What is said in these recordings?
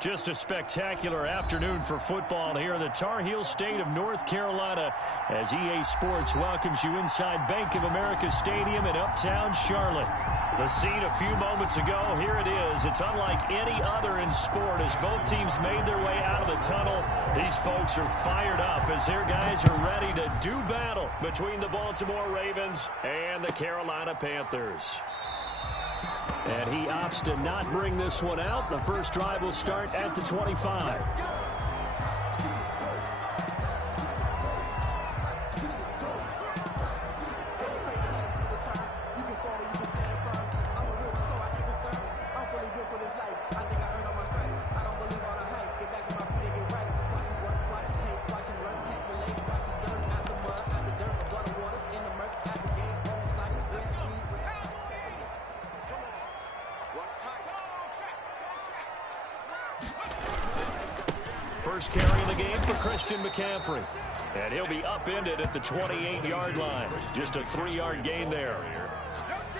Just a spectacular afternoon for football here in the Tar Heel state of North Carolina as EA Sports welcomes you inside Bank of America Stadium in uptown Charlotte. The scene a few moments ago, here it is. It's unlike any other in sport as both teams made their way out of the tunnel. These folks are fired up as their guys are ready to do battle between the Baltimore Ravens and the Carolina Panthers. And he opts to not bring this one out. The first drive will start at the 25. First carry of the game for Christian McCaffrey. And he'll be upended at the 28-yard line. Just a 3-yard gain there.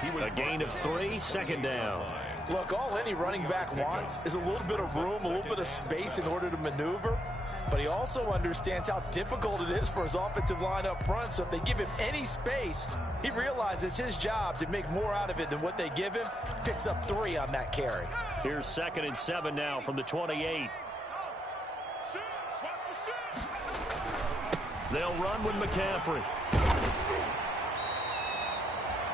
A gain of 3, second down. Look, all any running back wants is a little bit of room, a little bit of space in order to maneuver. But he also understands how difficult it is for his offensive line up front. So if they give him any space, he realizes his job to make more out of it than what they give him. Picks up 3 on that carry. Here's 2nd and 7 now from the 28. They'll run with McCaffrey.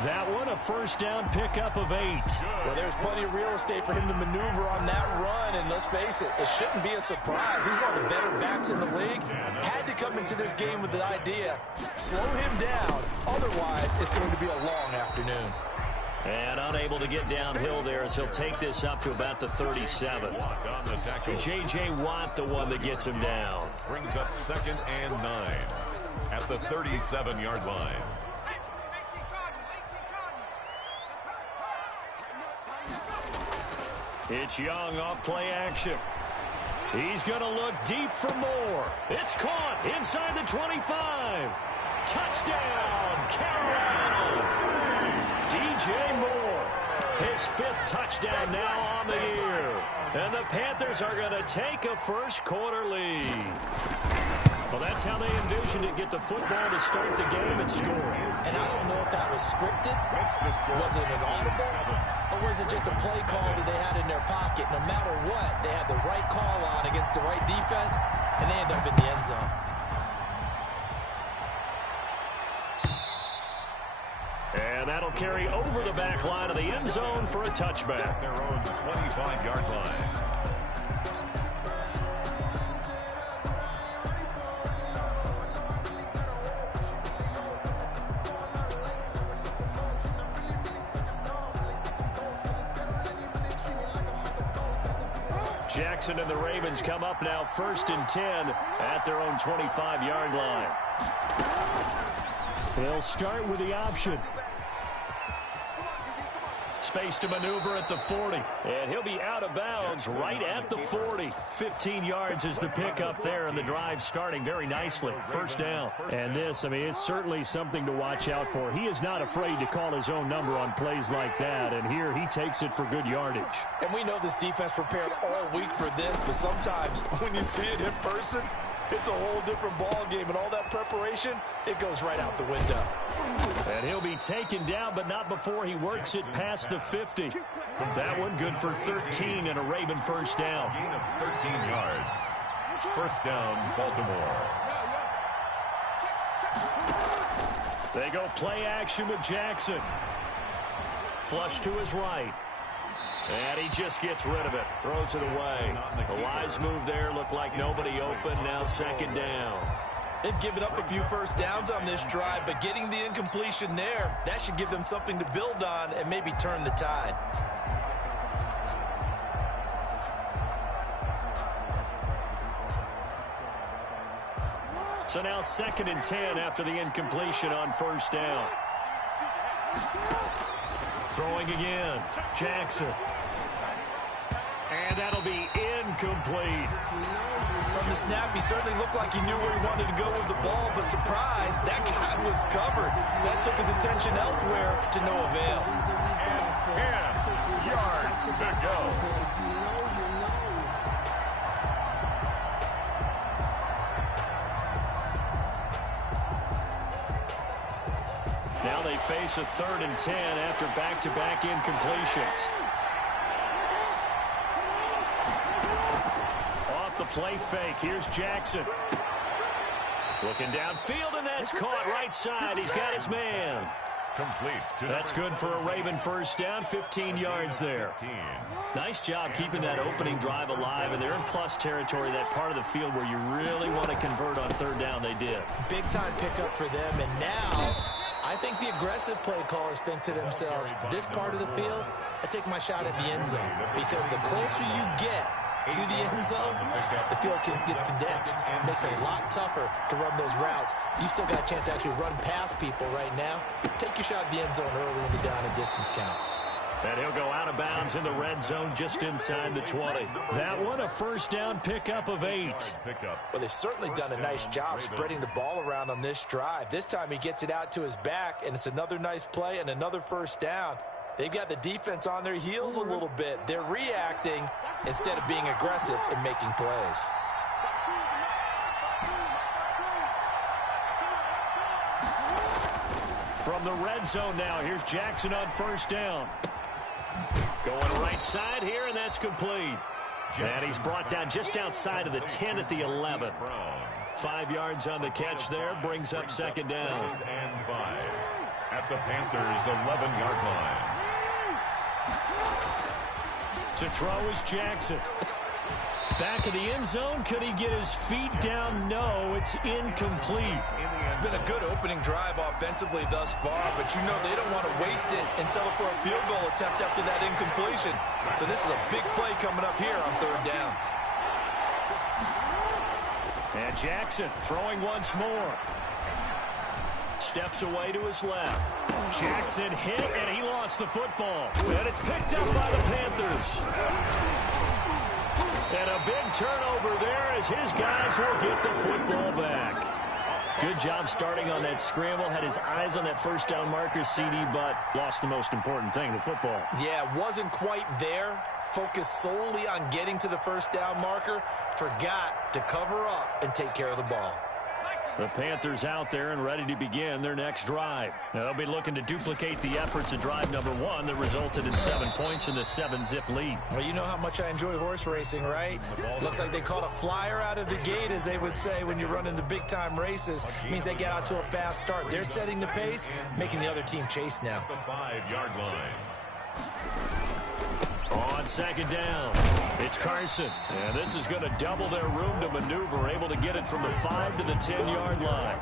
That one, a first down pickup of 8. Well, there's plenty of real estate for him to maneuver on that run, and let's face it, it shouldn't be a surprise. He's one of the better backs in the league. Had to come into this game with the idea, slow him down, otherwise it's going to be a long afternoon. And unable to get downhill there as he'll take this up to about the 37. J.J. Watt, the one that gets him down. Brings up 2nd and 9 at the 37-yard line. It's Young off play action. He's going to look deep for more. It's caught inside the 25. Touchdown, Carolina. DJ Moore, his 5th touchdown now on the year. And the Panthers are going to take a first-quarter lead. Well, that's how they envisioned it, get the football to start the game and score. And I don't know if that was scripted, was it an audible, or was it just a play call that they had in their pocket? No matter what, they had the right call on against the right defense, and they end up in the end zone. And that'll carry over the back line of the end zone for a touchback. Their own 25-yard line. Jackson and the Ravens come up now 1st and 10 at their own 25-yard line. They'll start with the option. Space to maneuver at the 40. And he'll be out of bounds right at the 40. 15 yards is the pickup there, and the drive starting very nicely. First down. And this, I mean, it's certainly something to watch out for. He is not afraid to call his own number on plays like that, and here he takes it for good yardage. And we know this defense prepared all week for this, but sometimes when you see it in person, it's a whole different ball game, and all that preparation, it goes right out the window. And he'll be taken down, but not before he works it past the 50. That one good for 13 and a Raven first down. Gain of 13 yards. First down, Baltimore. They go play action with Jackson. Flush to his right. And he just gets rid of it. Throws it away. A wise move there. Looked like nobody open. Now 2nd down. They've given up a few first downs on this drive, but getting the incompletion there, that should give them something to build on and maybe turn the tide. So now 2nd and 10 after the incompletion on first down. Throwing again. Jackson. And that'll be incomplete. From the snap, he certainly looked like he knew where he wanted to go with the ball, but surprise, that guy was covered. So that took his attention elsewhere to no avail. And 10 yards to go. face a 3rd and 10 after back-to-back incompletions. Off the play fake, here's Jackson. Looking downfield, and that's caught right side. He's got his man. Complete. That's good for a Raven first down, 15 yards there. Nice job keeping that opening drive alive, and they're in plus territory, that part of the field where you really want to convert on 3rd down. They did. Big-time pickup for them, and now I think the aggressive play callers think to themselves, this part of the field, I take my shot at the end zone, because the closer you get to the end zone, the field gets condensed. It makes it a lot tougher to run those routes. You still got a chance to actually run past people right now. Take your shot at the end zone early in the down and distance count. And he'll go out of bounds in the red zone just inside the 20. That one a first down pickup of 8. Well, they've certainly done a nice job spreading the ball around on this drive. This time he gets it out to his back, and it's another nice play and another first down. They've got the defense on their heels a little bit. They're reacting instead of being aggressive and making plays. From the red zone now, here's Jackson on first down. Going right side here, and that's complete. And he's brought down just outside of the 10 at the 11. 5 yards on the catch there, brings up second down. 2nd and 5 at the Panthers' 11-yard line. To throw is Jackson. Back of the end zone. Could he get his feet down? No, it's incomplete. It's been a good opening drive offensively thus far, but you know they don't want to waste it and settle for a field goal attempt after that incompletion. So this is a big play coming up here on 3rd down. And Jackson throwing once more. Steps away to his left. Jackson hit, and he lost the football. And it's picked up by the Panthers. And a big turnover there as his guys will get the football back. Good job starting on that scramble. Had his eyes on that first down marker, CD, but lost the most important thing, the football. Yeah, wasn't quite there. Focused solely on getting to the first down marker. Forgot to cover up and take care of the ball. The Panthers out there and ready to begin their next drive. Now, they'll be looking to duplicate the efforts of drive number 1 that resulted in 7 points in the 7-zip lead. Well, you know how much I enjoy horse racing, right? Looks like they caught a flyer out of the gate, as they would say when you're running the big-time races. It means they get out to a fast start. They're setting the pace, making the other team chase now. The 5-yard line. On second down, it's Carson. And this is going to double their room to maneuver, able to get it from the 5 to the 10-yard line.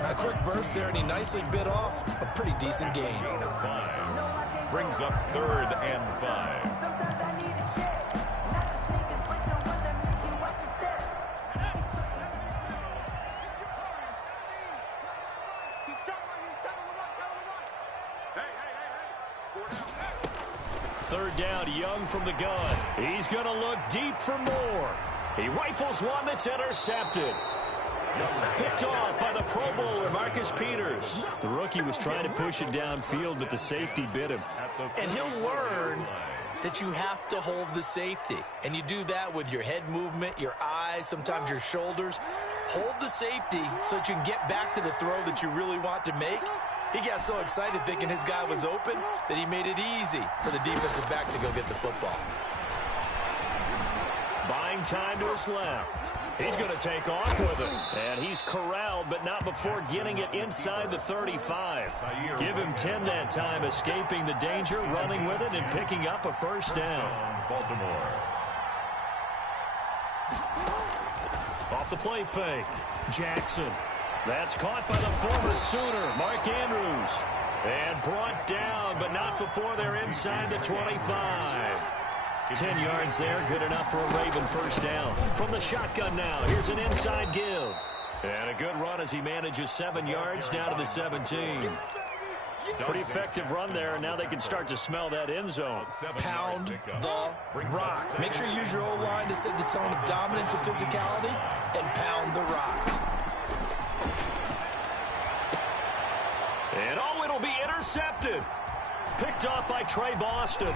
A quick burst there, and he nicely bit off a pretty decent gain. 5 brings up 3rd and 5. Third down, Young from the gun. He's going to look deep for more. He rifles one that's intercepted. Picked off by the Pro Bowler, Marcus Peters. The rookie was trying to push it downfield, but the safety bit him. And he'll learn that you have to hold the safety. And you do that with your head movement, your eyes, sometimes your shoulders. Hold the safety so that you can get back to the throw that you really want to make. He got so excited thinking his guy was open that he made it easy for the defensive back to go get the football. Buying time to his left. He's going to take off with it. And he's corralled, but not before getting it inside the 35. Give him 10 that time, escaping the danger, running with it, and picking up a first down. Baltimore. Off the play fake. Jackson. That's caught by the former Sooner, Mark Andrews. And brought down, but not before they're inside the 25. 10 yards there, good enough for a Raven first down. From the shotgun now, here's an inside give. And a good run as he manages 7 yards down to the 17. Pretty effective run there, and now they can start to smell that end zone. Pound the rock. Make sure you use your O-line to set the tone of dominance and physicality, and pound the rock. And oh, it'll be intercepted. Picked off by Trey Boston.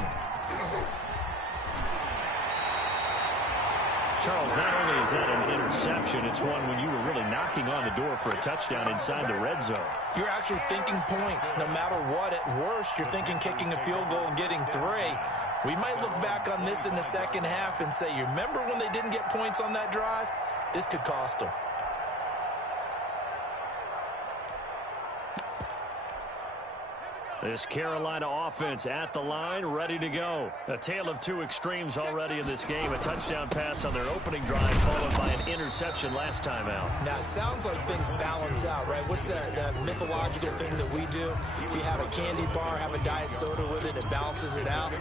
Charles, not only is that an interception, it's one when you were really knocking on the door for a touchdown inside the red zone. You're actually thinking points. No matter what, at worst, you're thinking kicking a field goal and getting 3. We might look back on this in the second half and say, you remember when they didn't get points on that drive? This could cost them. This Carolina offense at the line, ready to go. A tale of two extremes already in this game. A touchdown pass on their opening drive, followed by an interception last time out. Now, it sounds like things balance out, right? What's that mythological thing that we do? If you have a candy bar, have a diet soda with it, it balances it out.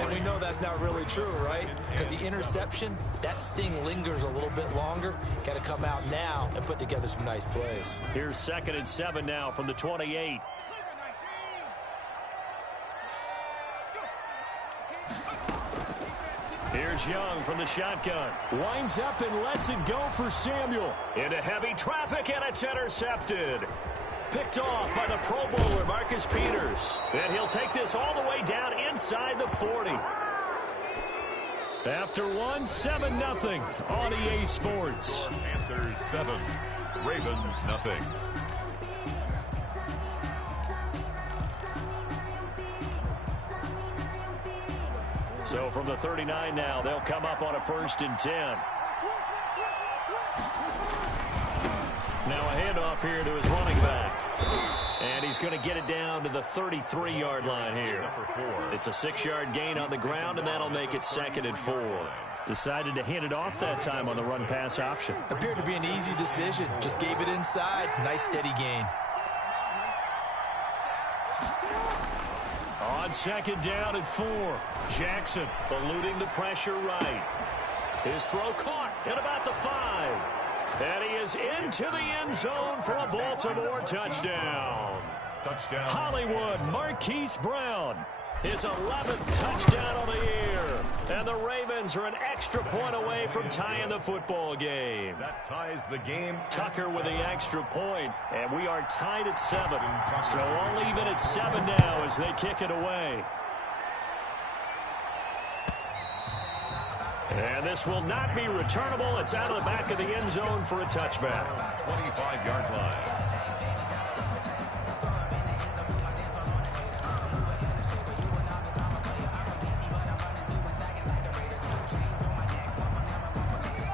And we know that's not really true, right? Because the interception, that sting lingers a little bit longer. Got to come out now and put together some nice plays. Here's 2nd and 7 now from the 28. Here's Young from the shotgun. Winds up and lets it go for Samuel. Into heavy traffic, and it's intercepted. Picked off by the Pro Bowler, Marcus Peters. And he'll take this all the way down inside the 40. After one, 7-0 on EA Sports. Panthers 7, Ravens nothing. So from the 39 now, they'll come up on a 1st and 10. Now a handoff here to his running back. And he's going to get it down to the 33-yard line here. It's a 6-yard gain on the ground, and that'll make it 2nd and 4. Decided to hand it off that time on the run-pass option. Appeared to be an easy decision. Just gave it inside. Nice steady gain. On 2nd down and 4. Jackson eluding the pressure right. His throw caught at about the 5. And he is into the end zone for a Baltimore touchdown. Touchdown. Hollywood Marquise Brown. His 11th touchdown on the year. And the Ravens are an extra point away from tying the football game. That ties the game. Tucker with the extra point. And we are tied at 7. So all even at 7 now as they kick it away. And this will not be returnable. It's out of the back of the end zone for a touchback. 25-yard line.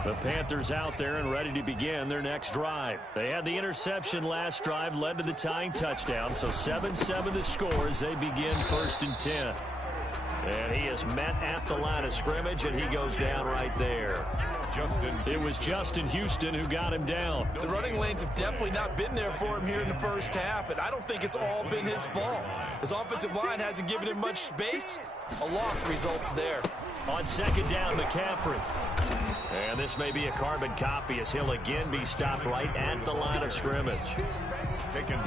The Panthers out there and ready to begin their next drive. They had the interception last drive, led to the tying touchdown. So 7-7 the score as they begin 1st and 10. And he is met at the line of scrimmage, and he goes down right there. It was Justin Houston who got him down. The running lanes have definitely not been there for him here in the first half, and I don't think it's all been his fault. His offensive line hasn't given him much space. A loss results there. On 2nd down, McCaffrey. And this may be a carbon copy as he'll again be stopped right at the line of scrimmage.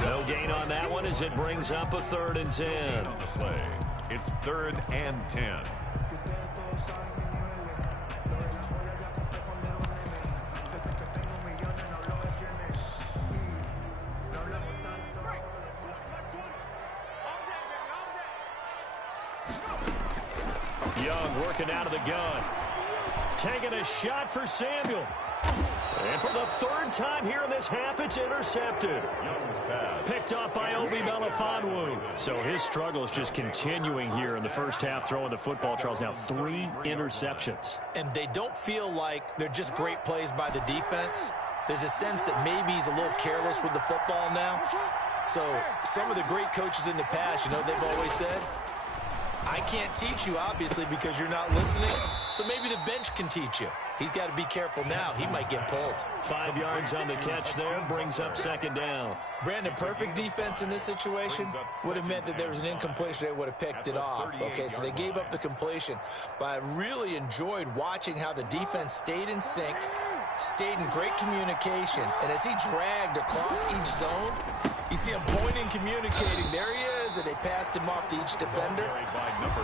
No gain on that one as it brings up a 3rd and 10. It's 3rd and 10. Young working out of the gun. Taking a shot for Samuel. And for the 3rd time here in this half, it's intercepted. Picked up by Obi Melifonwu. So his struggle is just continuing here in the first half, throwing the football. Charles, now 3 interceptions. And they don't feel like they're just great plays by the defense. There's a sense that maybe he's a little careless with the football now. So some of the great coaches in the past, you know, they've always said, I can't teach you, obviously, because you're not listening. So maybe the bench can teach you. He's got to be careful now. He might get pulled. 5 yards on the catch there. Brings up 2nd down. Brandon, perfect defense in this situation would have meant that there was an incompletion. They would have picked it off. Okay, so they gave up the completion. But I really enjoyed watching how the defense stayed in sync, stayed in great communication. And as he dragged across each zone, you see him pointing, communicating. There he is, and they passed him off to each defender.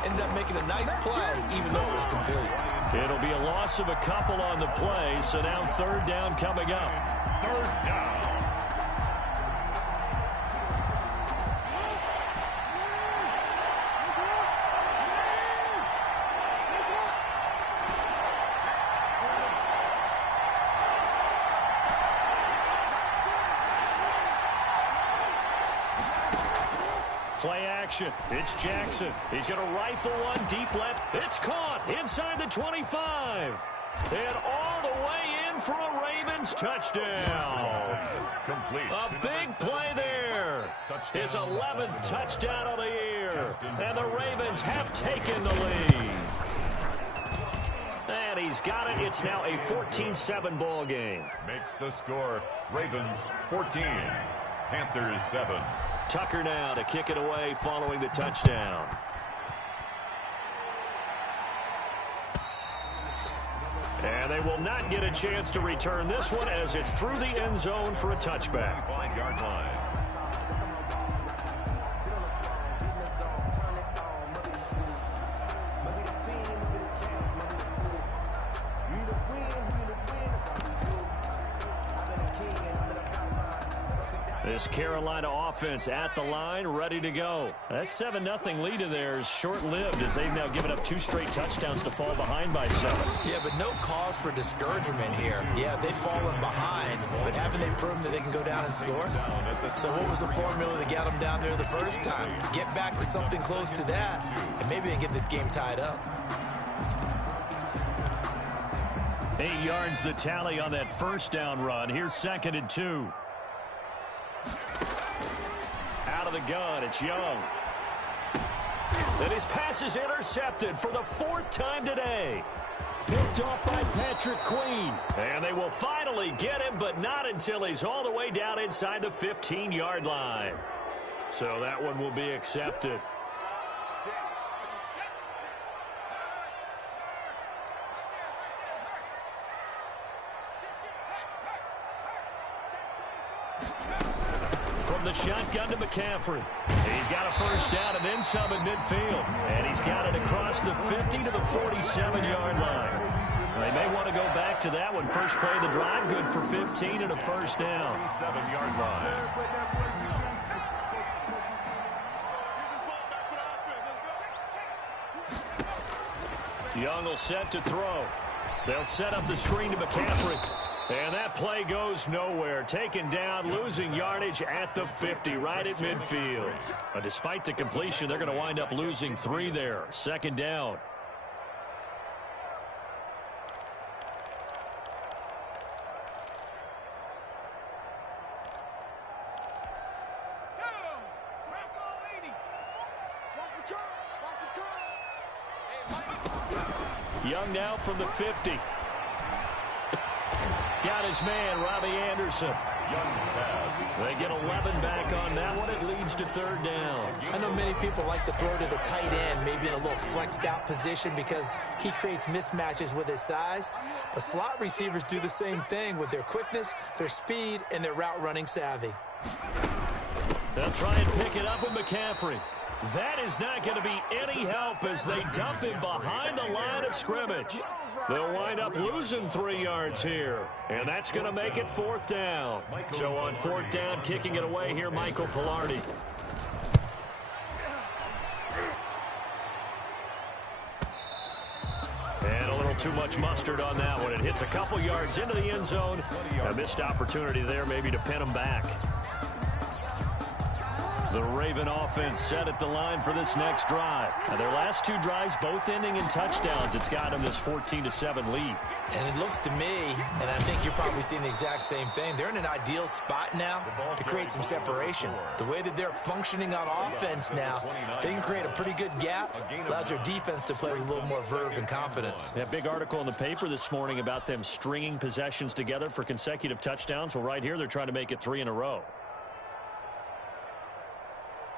Ended up making a nice play, even though it was complete. It'll be a loss of a couple on the play, so now 3rd down coming up. 3rd down. Play action. It's Jackson. He's going to rifle one deep left. It's caught inside the 25. And all the way in for a Ravens touchdown. Complete. A big play there. His 11th touchdown of the year. And the Ravens have taken the lead. And he's got it. It's now a 14-7 ball game. Makes the score. Ravens 14. Panthers 7. Tucker now to kick it away following the touchdown. And they will not get a chance to return this one as it's through the end zone for a touchback. 5-yard line. This Carolina offense at the line, ready to go. That 7-0 lead of theirs short-lived as they've now given up 2 straight touchdowns to fall behind by 7. Yeah, but no cause for discouragement here. Yeah, they've fallen behind, but haven't they proven that they can go down and score? So what was the formula to get them down there the first time? Get back to something close to that, and maybe they get this game tied up. 8 yards the tally on that first down run. Here's 2nd and 2. Out of the gun, it's Young. And his pass is intercepted for the 4th time today. Picked off by Patrick Queen. And they will finally get him, but not until he's all the way down inside the 15-yard line. So that one will be accepted. From the shotgun to McCaffrey. He's got a first down and then some in midfield. And he's got it across the 50 to the 47-yard line. They may want to go back to that one. First play of the drive, good for 15 and a first down. 7-yard line. Young will set to throw. They'll set up the screen to McCaffrey. And that play goes nowhere. Taken down, losing yardage at the 50, right at midfield. But despite the completion, they're going to wind up losing 3 there. 2nd down. Young now from the 50. Got his man, Robbie Anderson. They get 11 back on that one. It leads to 3rd down. I know many people like to throw to the tight end, maybe in a little flexed out position because he creates mismatches with his size. But slot receivers do the same thing with their quickness, their speed, and their route running savvy. They'll try and pick it up with McCaffrey. That is not going to be any help as they dump him behind the line of scrimmage. They'll wind up losing 3 yards here, and that's going to make it 4th down. So on 4th down, kicking it away here, Michael Pilardi. And a little too much mustard on that one. It hits a couple yards into the end zone. A missed opportunity there maybe to pin him back. The Raven offense set at the line for this next drive. Now their last 2 drives both ending in touchdowns. It's got them this 14-7 lead. And it looks to me, and I think you're probably seeing the exact same thing, they're in an ideal spot now to create some separation. The way that they're functioning on offense now, they can create a pretty good gap, allows their defense to play with a little more verve and confidence. That big article in the paper this morning about them stringing possessions together for consecutive touchdowns. Well, right here they're trying to make it 3 in a row.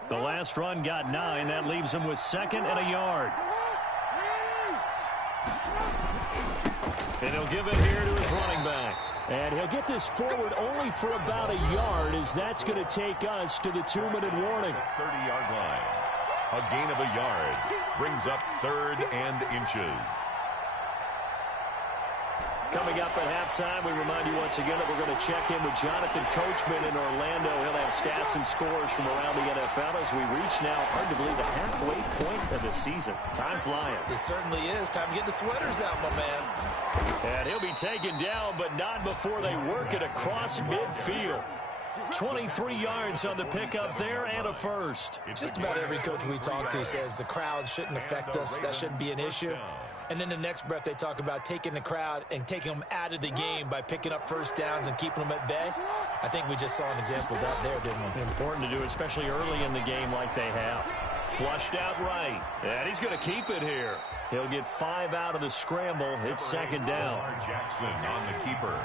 The last run got 9. That leaves him with 2nd and a yard. And he'll give it here to his running back. And he'll get this forward only for about a yard, as that's going to take us to the 2-minute warning. 30-yard line. A gain of a yard brings up 3rd and inches. Coming up at halftime, we remind you once again that we're going to check in with Jonathan Coachman in Orlando. He'll have stats and scores from around the NFL as we reach now, hard to believe, the halfway point of the season. Time flying. It certainly is. Time to get the sweaters out, my man. And he'll be taken down, but not before they work it across midfield. 23 yards on the pickup there and a first. Just about every coach we talk to says the crowd shouldn't affect us. That shouldn't be an issue. And then the next breath they talk about taking the crowd and taking them out of the game by picking up first downs and keeping them at bay. I think we just saw an example of that there, didn't we? Important to do, especially early in the game like they have. Flushed out right. And he's going to keep it here. He'll get 5 out of the scramble. It's second down. Jackson on the keeper.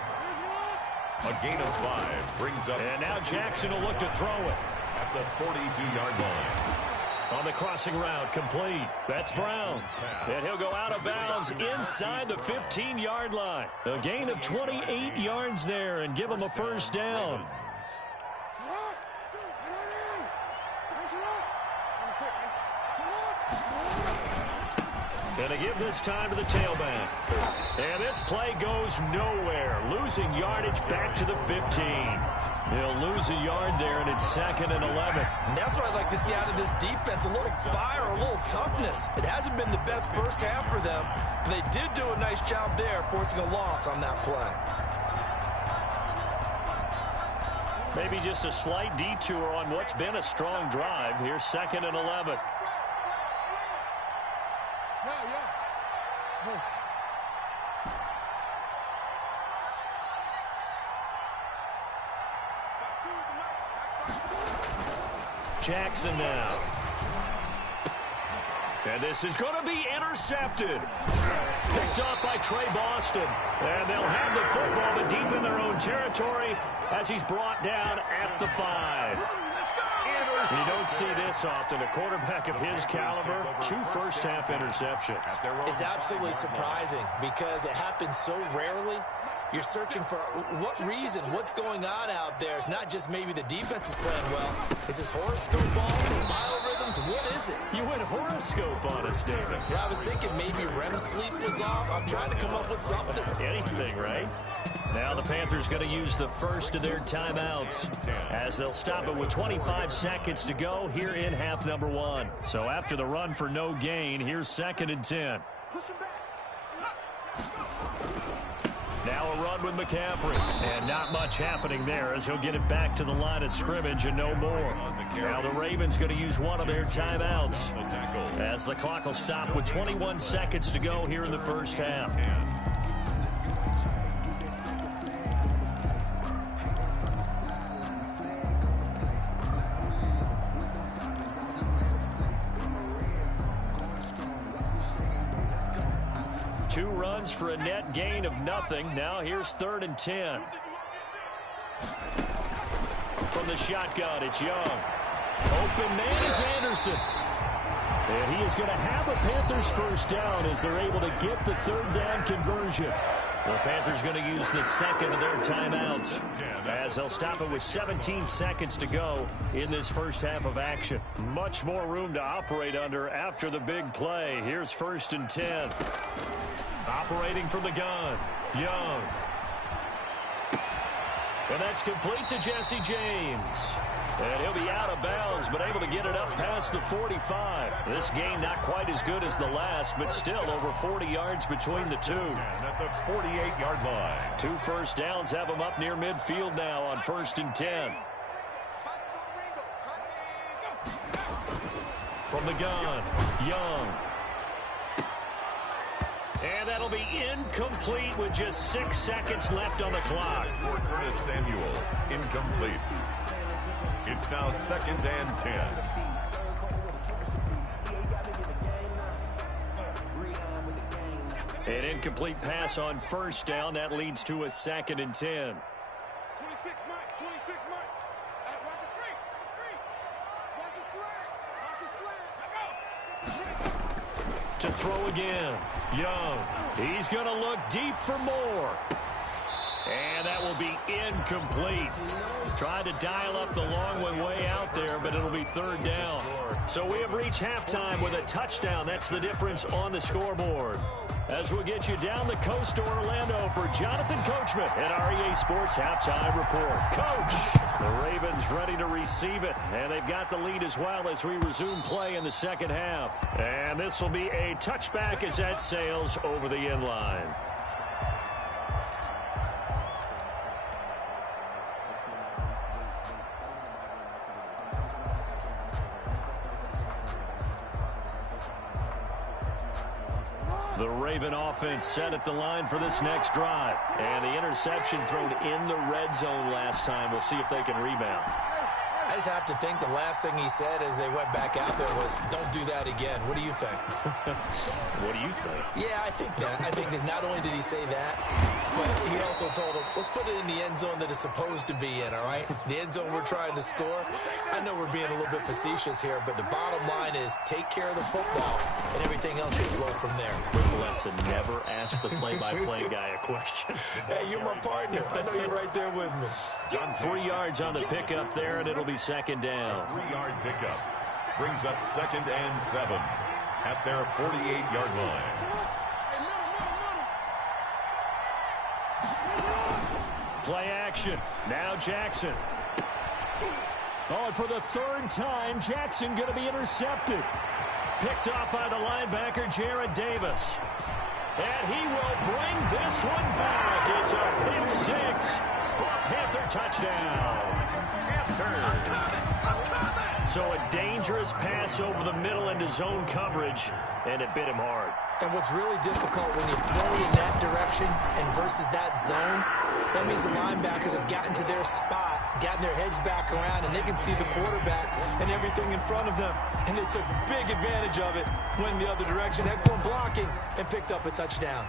A gain of 5 brings up. And now Jackson will look to throw it. At the 42-yard line. On the crossing route, complete. That's Brown. And he'll go out of bounds inside the 15-yard line. A gain of 28 yards there and give him a first down. Going to give this time to the tailback. And this play goes nowhere. Losing yardage back to the 15. He'll lose a yard there, and it's second and 11. And that's what I'd like to see out of this defense, a little fire, a little toughness. It hasn't been the best first half for them, but they did do a nice job there forcing a loss on that play. Maybe just a slight detour on what's been a strong drive. Here's second and 11. Jackson now. And this is going to be intercepted. Picked off by Trey Boston. And they'll have the football, but deep in their own territory as he's brought down at the 5. You don't see this often. A quarterback of his caliber, 2 first-half interceptions. It's absolutely surprising because it happens so rarely. You're searching for what reason, what's going on out there. It's not just maybe the defense is playing well. Is this horoscope ball, is biorhythms? What is it? You went horoscope on us, David. Yeah, I was thinking maybe REM sleep was off. I'm trying to come up with something. Anything, right? Now the Panthers going to use the first of their timeouts as they'll stop it with 25 seconds to go here in half number 1. So after the run for no gain, here's second and 10. Now a run with McCaffrey. And not much happening there as he'll get it back to the line of scrimmage and no more. Now the Ravens going to use one of their timeouts as the clock will stop with 21 seconds to go here in the first half. For a net gain of nothing. Now here's third and 10. From the shotgun, it's Young. Open man is Anderson. And he is going to have a Panthers first down as they're able to get the third down conversion. The Panthers going to use the second of their timeouts as they'll stop it with 17 seconds to go in this first half of action. Much more room to operate under after the big play. Here's first and 10. Operating from the gun, Young. And that's complete to Jesse James. And he'll be out of bounds, but able to get it up past the 45. This game not quite as good as the last, but still over 40 yards between the two. And at the 48-yard line. 2 first downs have them up near midfield now on first and 10. From the gun, Young. And that'll be incomplete with just 6 seconds left on the clock. For Curtis Samuel, incomplete. It's now second and 10. An incomplete pass on first down. That leads to a second and 10. 26 Mike, 26 Mike. Watch his free. Watch his flag. Watch his flag. To throw again, Young. He's going to look deep for more. And that will be incomplete. Tried to dial up the long one way out there, but it'll be third down. So we have reached halftime with a touchdown. That's the difference on the scoreboard. As we'll get you down the coast to Orlando for Jonathan Coachman at our EA Sports Halftime Report. Coach, the Ravens ready to receive it, and they've got the lead as well as we resume play in the second half. And this will be a touchback as that sails over the end line. The Raven offense set at the line for this next drive. And the interception thrown in the red zone last time. We'll see if they can rebound. I just have to think the last thing he said as they went back out there was, don't do that again. What do you think? What do you think? Yeah, I think that. I think that not only did he say that, but he also told him, let's put it in the end zone that it's supposed to be in, all right? The end zone we're trying to score. I know we're being a little bit facetious here, but the bottom line is take care of the football, and everything else should flow from there. Good lesson. Never ask the play-by-play guy a question. Hey, you're my partner. I know you're right there with me. 3 yards on the pickup there, and it'll be second down. 3-yard pickup brings up 2nd and 7 at their 48-yard line. Play action. Now Jackson. Oh, and for the third time, Jackson going to be intercepted. Picked off by the linebacker, Jared Davis. And he will bring this one back. It's a pick six for a Panther touchdown. So a dangerous pass over the middle into zone coverage, and it bit him hard. And what's really difficult when you throw it in that direction and versus that zone, that means the linebackers have gotten to their spot, gotten their heads back around, and they can see the quarterback and everything in front of them. And they took big advantage of it, went the other direction, excellent blocking, and picked up a touchdown.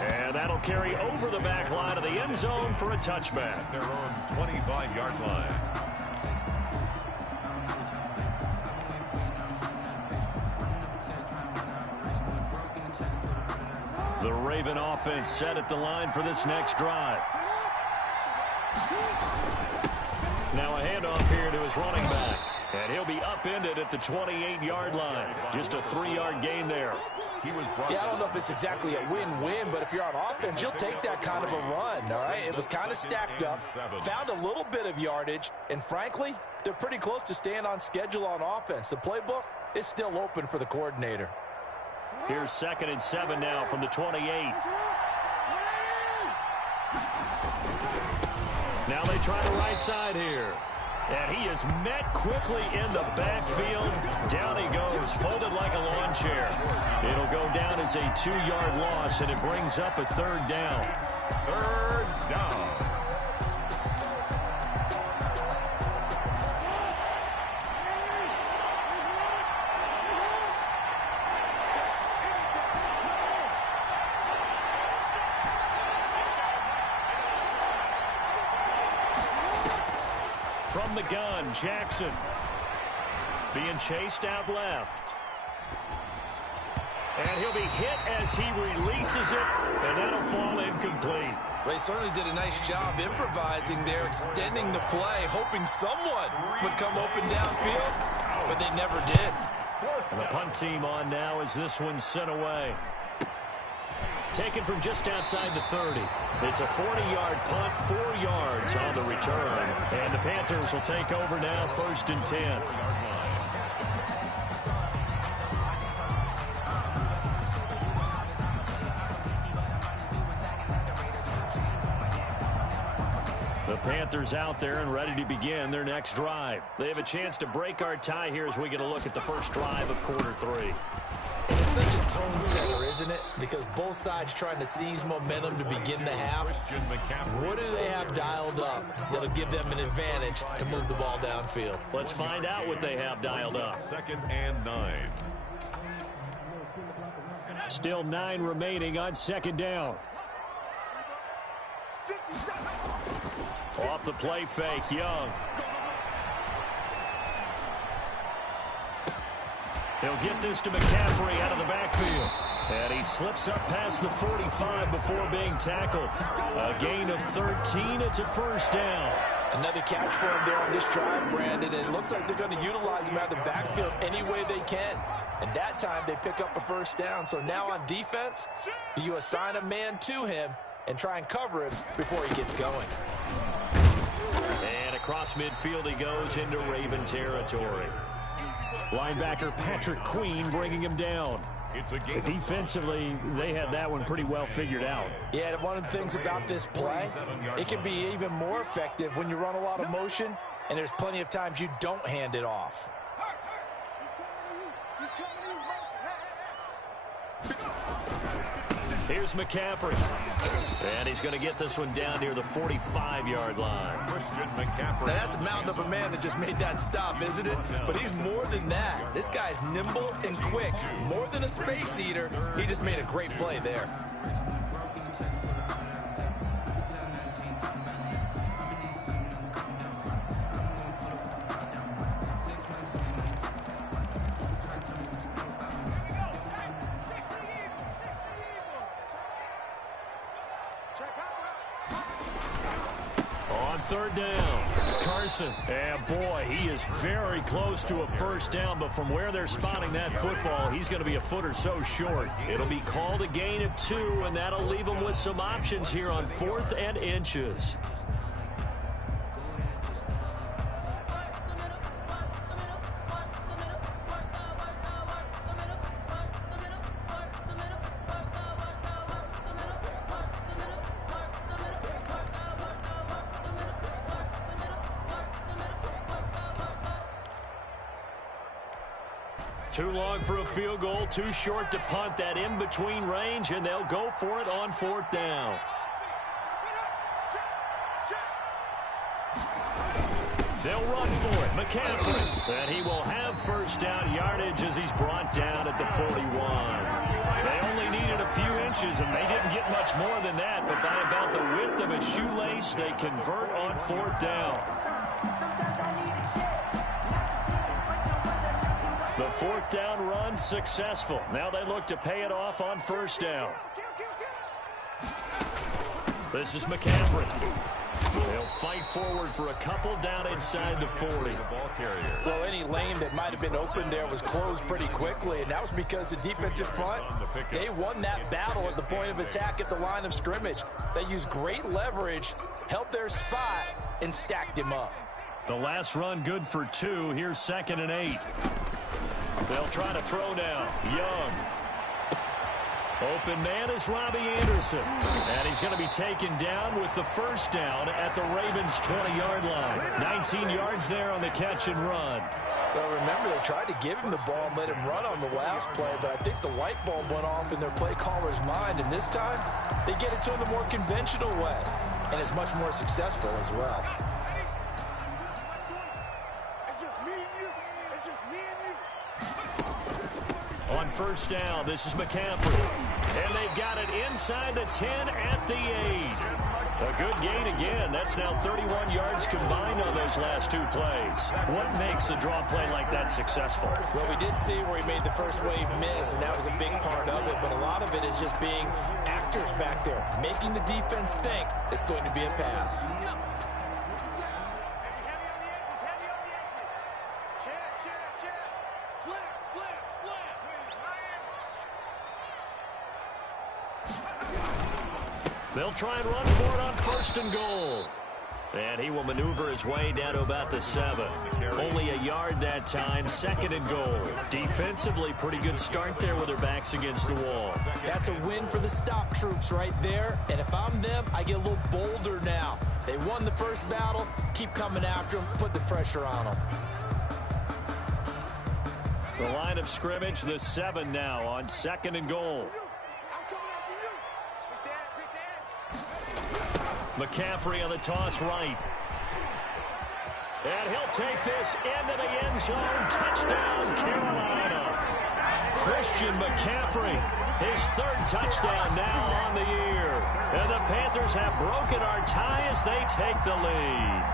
And that'll carry over the back line of the end zone for a touchback. Their own 25-yard line. The Raven offense set at the line for this next drive. Now a handoff here to his running back. And he'll be upended at the 28-yard line. Just a 3-yard gain there. Yeah, I don't know if it's exactly a win-win, but if you're on offense, you'll take that kind of a run, all right? It was kind of stacked up, found a little bit of yardage, and frankly, they're pretty close to staying on schedule on offense. The playbook is still open for the coordinator. Here's 2nd and 7 now from the 28. Now they try the right side here. And he is met quickly in the backfield. Down he goes, folded like a lawn chair. It'll go down as a 2-yard loss, and it brings up a 3rd down. 3rd down. From the gun, Jackson being chased out left. And he'll be hit as he releases it, and that'll fall incomplete. They certainly did a nice job improvising there, extending the play, hoping someone would come open downfield, but they never did. And the punt team on now as this one's sent away. Taken from just outside the 30. It's a 40-yard punt, 4 yards on the return. And the Panthers will take over now, 1st and 10. The Panthers out there and ready to begin their next drive. They have a chance to break our tie here as we get a look at the first drive of quarter 3. It's such a tone setter, isn't it? Because both sides trying to seize momentum to begin the half. What do they have dialed up that'll give them an advantage to move the ball downfield? Let's find out what they have dialed up. 2nd and 9. Still 9 remaining on 2nd down. Off the play fake, Young. He'll get this to McCaffrey out of the backfield. And he slips up past the 45 before being tackled. A gain of 13. It's a 1st down. Another catch for him there on this drive, Brandon. And it looks like they're going to utilize him out of the backfield any way they can. And that time they pick up a 1st down. So now on defense, do you assign a man to him and try and cover him before he gets going? And across midfield he goes into Raven territory. Linebacker Patrick Queen bringing him down. Defensively, they had that one pretty well figured out. Yeah, and one of the things about this play, it can be even more effective when you run a lot of motion, and there's plenty of times you don't hand it off. Here's McCaffrey. And he's going to get this one down near the 45-yard line. Christian McCaffrey. Now that's a mountain of a man that just made that stop, isn't it? But he's more than that. This guy's nimble and quick. More than a space eater. He just made a great play there. On third down, Carson. And boy, he is very close to a first down, but from where they're spotting that football, he's going to be a foot or so short. It'll be called a gain of 2, and that'll leave him with some options here on 4th and inches. Too long for a field goal, too short to punt. That in-between range, and they'll go for it on 4th down. They'll run for it. McCaffrey. And he will have first down yardage as he's brought down at the 41. They only needed a few inches, and they didn't get much more than that. But by about the width of a shoelace, they convert on 4th down. The 4th down run successful. Now they look to pay it off on 1st down. This is McCaffrey. They'll fight forward for a couple down inside the 40. Well, any lane that might have been open there was closed pretty quickly, and that was because the defensive front, they won that battle at the point of attack at the line of scrimmage. They used great leverage, held their spot, and stacked him up. The last run good for 2. Here's 2nd and 8. They'll try to throw now. Young. Open man is Robbie Anderson. And he's going to be taken down with the first down at the Ravens' 20-yard line. 19 yards there on the catch and run. Well, remember, they tried to give him the ball and let him run on the last play, but I think the light bulb went off in their play caller's mind, and this time they get it to him the more conventional way, and it's much more successful as well. On 1st down, this is McCaffrey. And they've got it inside the 10 at the 8. A good gain again. That's now 31 yards combined on those last 2 plays. What makes a draw play like that successful? Well, we did see where he made the first wave miss, and that was a big part of it. But a lot of it is just being actors back there, making the defense think it's going to be a pass. They'll try and run for it on 1st and goal. And he will maneuver his way down to about the 7. Only a yard that time, 2nd and goal. Defensively, pretty good start there with their backs against the wall. That's a win for the stop troops right there. And if I'm them, I get a little bolder now. They won the first battle. Keep coming after them. Put the pressure on them. The line of scrimmage, the 7 now on 2nd and goal. McCaffrey on the toss right. And he'll take this into the end zone. Touchdown, Carolina. Christian McCaffrey, his 3rd touchdown now on the year. And the Panthers have broken our tie as they take the lead.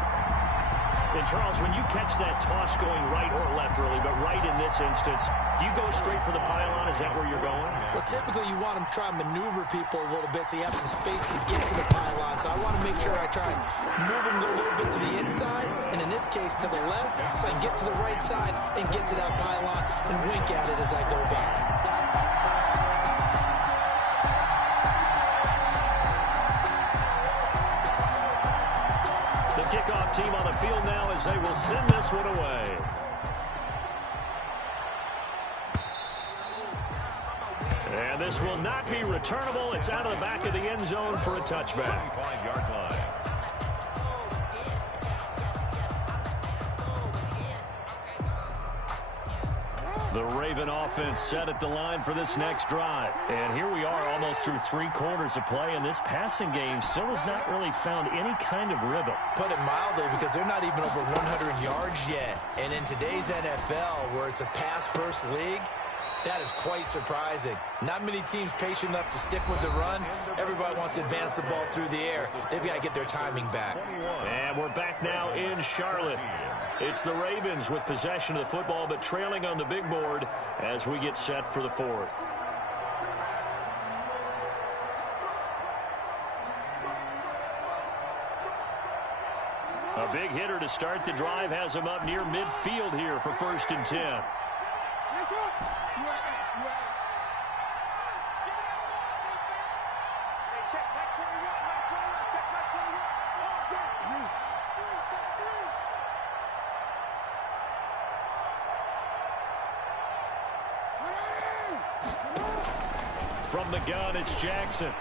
And Charles, when you catch that toss going right or left, really, but right in this instance, do you go straight for the pylon? Is that where you're going? Well, typically you want to try and maneuver people a little bit so you have some space to get to the pylon. So I want to make sure I try and move them a little bit to the inside, and in this case to the left, so I can get to the right side and get to that pylon and wink at it as I go by. Kickoff team on the field now as they will send this one away. And this will not be returnable. It's out of the back of the end zone for a touchback. 5-yard line. The Raven offense set at the line for this next drive. And here we are almost through 3 quarters of play, and this passing game still has not really found any kind of rhythm. Put it mildly, because they're not even over 100 yards yet. And in today's NFL, where it's a pass-first league, that is quite surprising. Not many teams patient enough to stick with the run. Everybody wants to advance the ball through the air. They've got to get their timing back. And we're back now in Charlotte. It's the Ravens with possession of the football, but trailing on the big board as we get set for the 4th. A big hitter to start the drive has him up near midfield here for 1st and 10. Yes, sir. Check back 21, check back 21. All day. Check 3. From the gun, it's Jackson.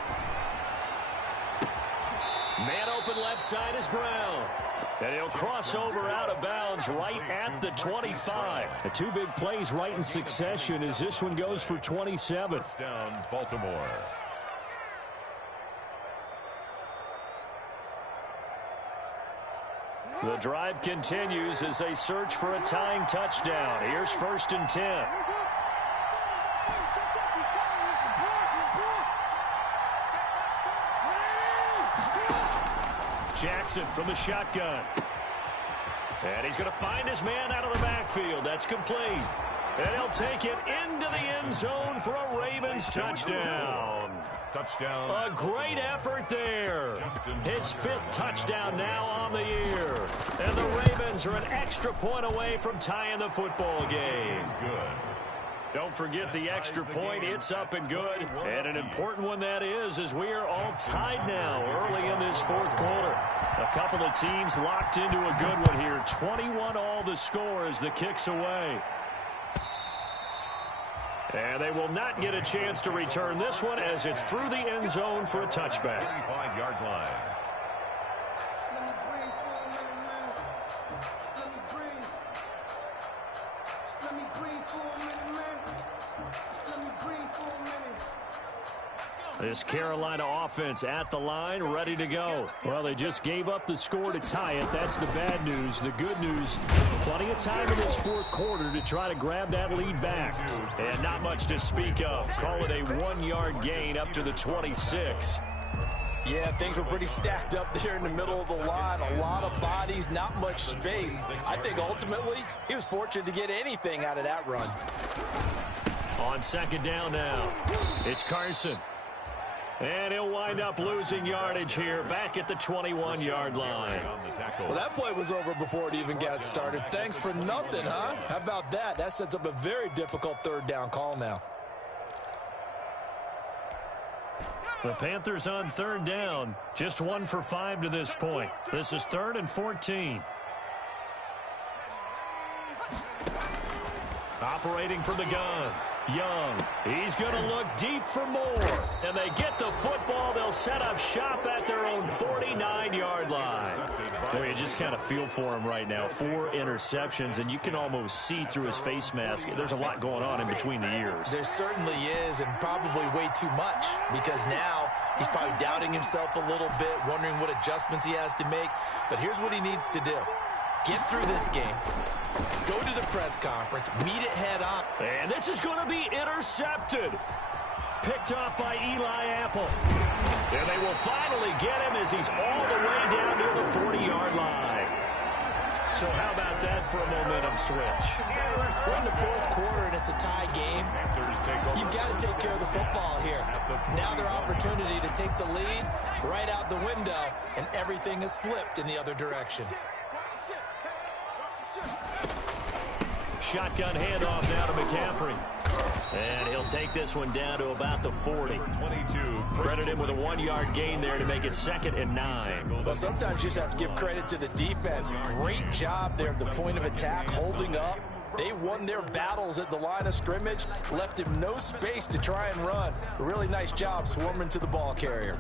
Man open left side is Brown. And he'll cross over out of bounds right at the 25. The 2 big plays right in succession as this one goes for 27. Down Baltimore. The drive continues as they search for a tying touchdown. Here's 1st and 10. Jackson from the shotgun. And he's going to find his man out of the backfield. That's complete. And he'll take it into the end zone for a Ravens touchdown. Touchdown. A great effort there. His 5th touchdown now on the year. And the Ravens are an extra point away from tying the football game. Good. Don't forget the extra point. It's up and good. And an important one that is, as we are all tied now early in this 4th quarter. A couple of teams locked into a good one here. 21 all the score as the kick's away. And they will not get a chance to return this one as it's through the end zone for a touchback. 35-yard line. This Carolina offense at the line, ready to go. Well, they just gave up the score to tie it. That's the bad news. The good news, plenty of time in this 4th quarter to try to grab that lead back. And not much to speak of. Call it a 1-yard gain up to the 26. Yeah, things were pretty stacked up there in the middle of the line. A lot of bodies, not much space. I think ultimately he was fortunate to get anything out of that run. On 2nd down now, it's Carson. And he'll wind up losing yardage here back at the 21-yard line. Well, that play was over before it even got started. Thanks for nothing, huh? How about that? That sets up a very difficult 3rd down call now. The Panthers on 3rd down, just 1 for 5 to this point. This is 3rd and 14. Operating from the gun. Young, he's going to look deep for more. And they get the football. They'll set up shop at their own 49-yard line. Boy, you just kind of feel for him right now. 4 interceptions, and you can almost see through his face mask. There's a lot going on in between the ears. There certainly is, and probably way too much, because now he's probably doubting himself a little bit, wondering what adjustments he has to make. But here's what he needs to do. Get through this game. Go to the press conference. Meet it head on. And this is going to be intercepted. Picked off by Eli Apple. And they will finally get him as he's all the way down near the 40-yard line. So how about that for a momentum switch? We're in the 4th quarter, and it's a tie game. You've got to take care of the football here. Now their opportunity to take the lead right out the window, and everything is flipped in the other direction. Shotgun handoff now to McCaffrey. And he'll take this one down to about the 40. 22. Credit him with a 1-yard gain there to make it 2nd and 9. Well, sometimes you just have to give credit to the defense. Great job there at the point of attack, holding up. They won their battles at the line of scrimmage, left him no space to try and run. A really nice job swarming to the ball carrier.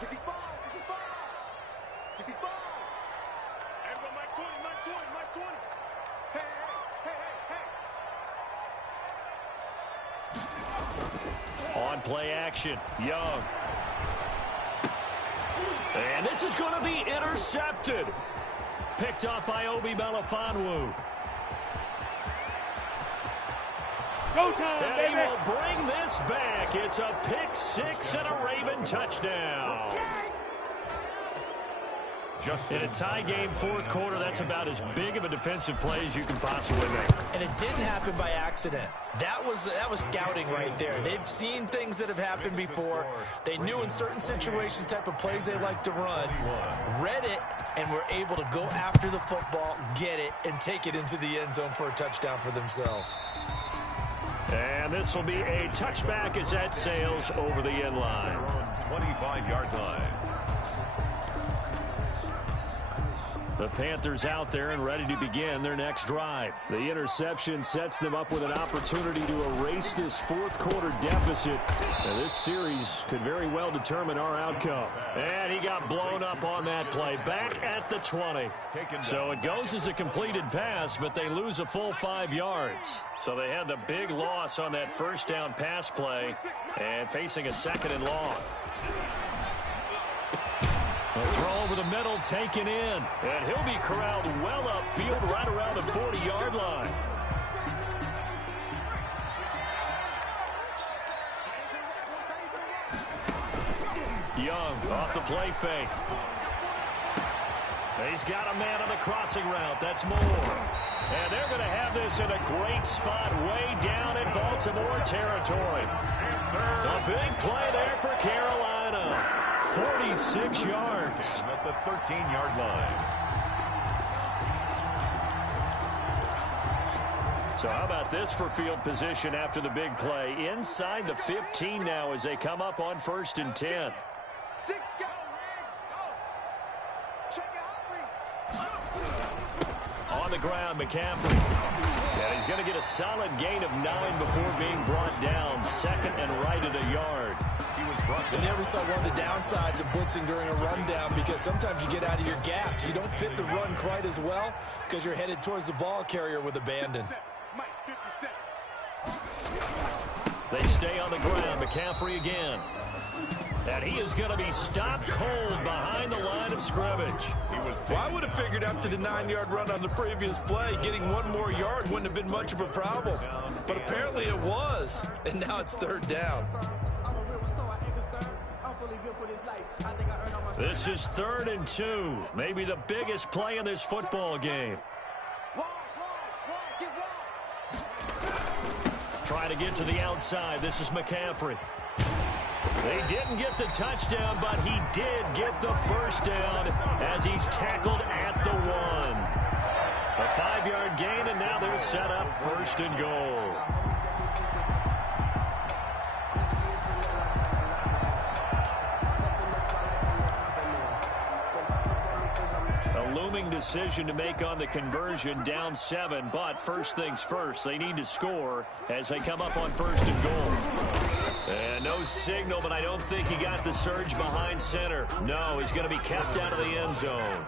65. Everyone, Mike 20. Hey. On play action, Young. And this is going to be intercepted. Picked up by Obi Melifonwu. And he will bring this back. It's a pick six and a Raven touchdown. In a tie game, fourth quarter, that's about as big of a defensive play as you can possibly make. And it didn't happen by accident. That was scouting right there. They've seen things that have happened before. They knew in certain situations type of plays they like to run, read it, and were able to go after the football, get it, and take it into the end zone for a touchdown for themselves. And this will be a touchback as that sails over the end line. 25-yard line. The Panthers out there and ready to begin their next drive. The interception sets them up with an opportunity to erase this fourth quarter deficit. Now, this series could very well determine our outcome. And he got blown up on that play. Back at the 20. So it goes as a completed pass, but they lose a full 5 yards. So they had the big loss on that first down pass play and facing a second and long. A throw over the middle, taken in. And he'll be corralled well upfield right around the 40-yard line. Young off the play fake. He's got a man on the crossing route. That's Moore. And they're going to have this in a great spot way down in Baltimore territory. A big play there for Carolina. 46 yards. At the 13-yard line. So how about this for field position after the big play? Inside the 15 now as they come up on 1st and 10. On the ground, McCaffrey. And he's going to get a solid gain of 9 before being brought down. Second and right at a yard. And there we saw one of the downsides of blitzing during a rundown, because sometimes you get out of your gaps. You don't fit the run quite as well because you're headed towards the ball carrier with abandon. They stay on the ground. McCaffrey again. And he is going to be stopped cold behind the line of scrimmage. Well, I would have figured after the 9-yard run on the previous play, getting one more yard wouldn't have been much of a problem. But apparently it was, and now it's 3rd down. This is 3rd and 2. Maybe the biggest play in this football game. Trying to get to the outside. This is McCaffrey. They didn't get the touchdown, but he did get the first down as he's tackled at the 1. A 5-yard gain, and now they're set up 1st and goal. A looming decision to make on the conversion, down 7, but first things first, they need to score as they come up on 1st and goal. And no signal, but I don't think he got the surge behind center. No, he's going to be kept out of the end zone.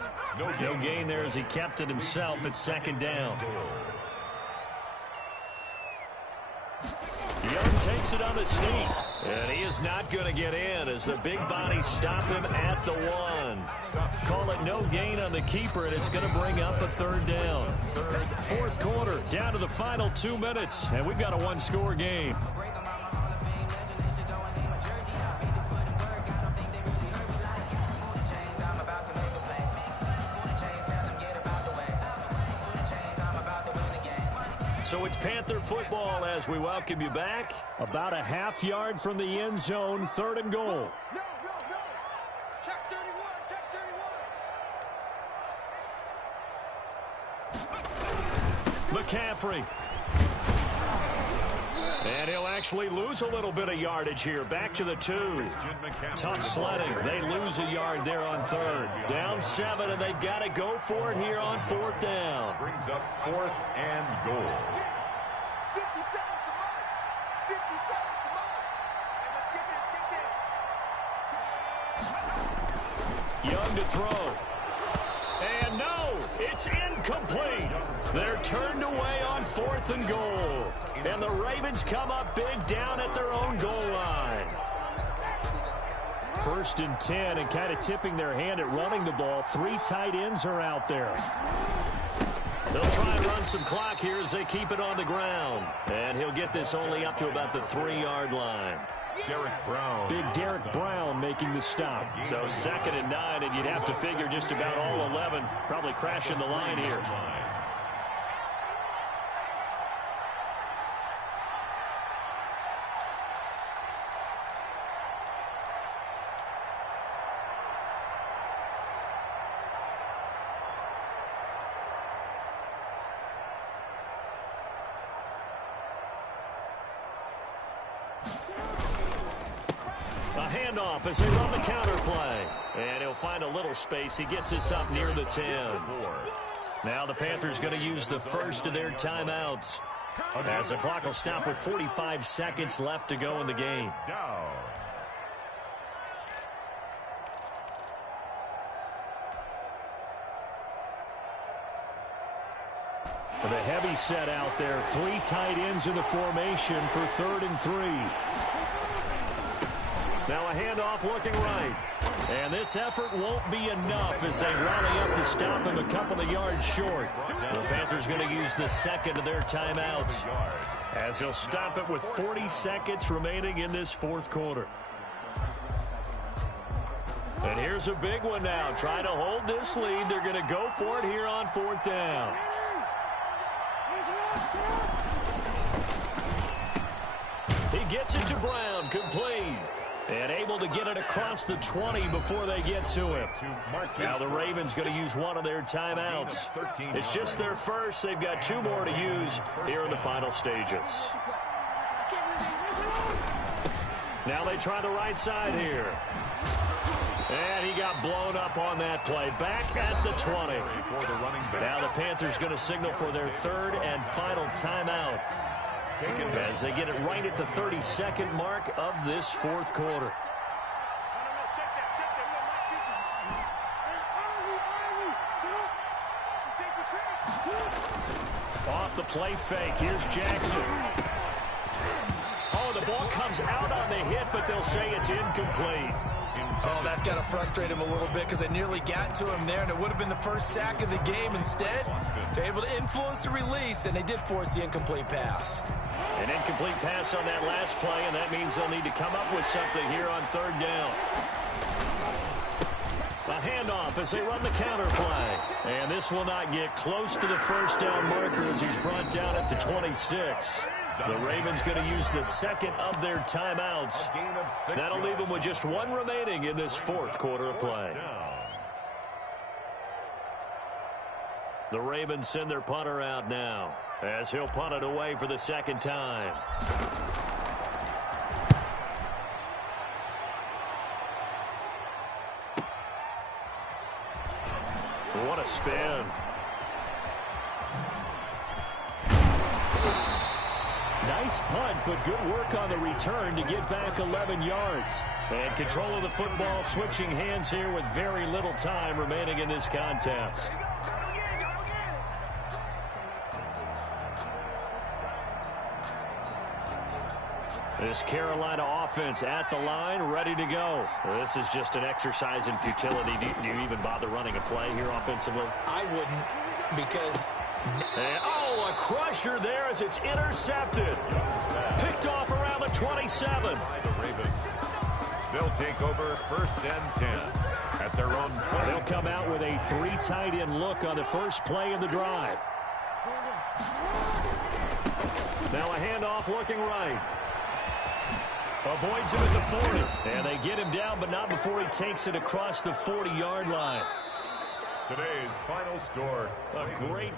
No gain there as he kept it himself at 2nd down. Young takes it on the sneak. And he is not going to get in as the big bodies stop him at the 1. Call it no gain on the keeper, and it's going to bring up a 3rd down. 4th quarter, down to the final 2 minutes, and we've got a 1-score game. So it's Panther football as we welcome you back. About a half yard from the end zone, 3rd and goal. No. Check 31, check 31. McCaffrey. And he'll actually lose a little bit of yardage here. Back to the 2. Tough sledding. They lose a yard there on 3rd. Down 7, and they've got to go for it here on 4th down. Brings up 4th and goal. 57 to mine. 57 to mine. And let's get this. Young to throw. And no! It's incomplete. They're turned away on 4th and goal. And the Ravens come up big down at their own goal line. 1st and 10, and kind of tipping their hand at running the ball. 3 tight ends are out there. They'll try and run some clock here as they keep it on the ground. And he'll get this only up to about the 3-yard line. Derek Brown. Big Derek Brown making the stop. So 2nd and 9, and you'd have to figure just about all 11 probably crashing the line here. A handoff as they run the counter play. And he'll find a little space. He gets us up near the 10. Now the Panthers going to use the first of their timeouts, as the clock will stop with 45 seconds left to go in the game. The heavy set out there. 3 tight ends in the formation for 3rd and 3. Now a handoff looking right. And this effort won't be enough as they rally up to stop him a couple of yards short. The Panthers going to use the 2nd of their timeouts, as they'll stop it with 40 seconds remaining in this 4th quarter. And here's a big one now. Trying to hold this lead. They're going to go for it here on 4th down. He gets it to Brown, complete. And able to get it across the 20 before they get to him. Now the Ravens going to use one of their timeouts. It's just their first. They've got 2 more to use here in the final stages. Now they try the right side here. And he got blown up on that play. Back at the 20. Now the Panthers going to signal for their 3rd and final timeout, as they get it right at the 32nd mark of this 4th quarter. Off the play fake. Here's Jackson. Oh, the ball comes out on the hit, but they'll say it's incomplete. Oh, that's got to frustrate him a little bit, because they nearly got to him there, and it would have been the first sack of the game. Instead, they're able to influence the release, and they did force the incomplete pass. An incomplete pass on that last play, and that means they'll need to come up with something here on 3rd down. A handoff as they run the counter play. And this will not get close to the 1st down marker as he's brought down at the 26. The Ravens going to use the 2nd of their timeouts. That'll leave them with just 1 remaining in this 4th quarter of play. The Ravens send their punter out now, as he'll punt it away for the 2nd time. What a spin. Nice punt, but good work on the return to get back 11 yards. And control of the football switching hands here with very little time remaining in this contest. This Carolina offense at the line, ready to go. This is just an exercise in futility. Do you even bother running a play here offensively? I wouldn't, because... And, oh, a crusher there as it's intercepted. Picked off around the 27. They'll take over 1st and 10 at their own 20. They'll come out with a 3 tight end look on the first play of the drive. Now a handoff looking right. Avoids him at the 40. And they get him down, but not before he takes it across the 40-yard line. Today's final score. A great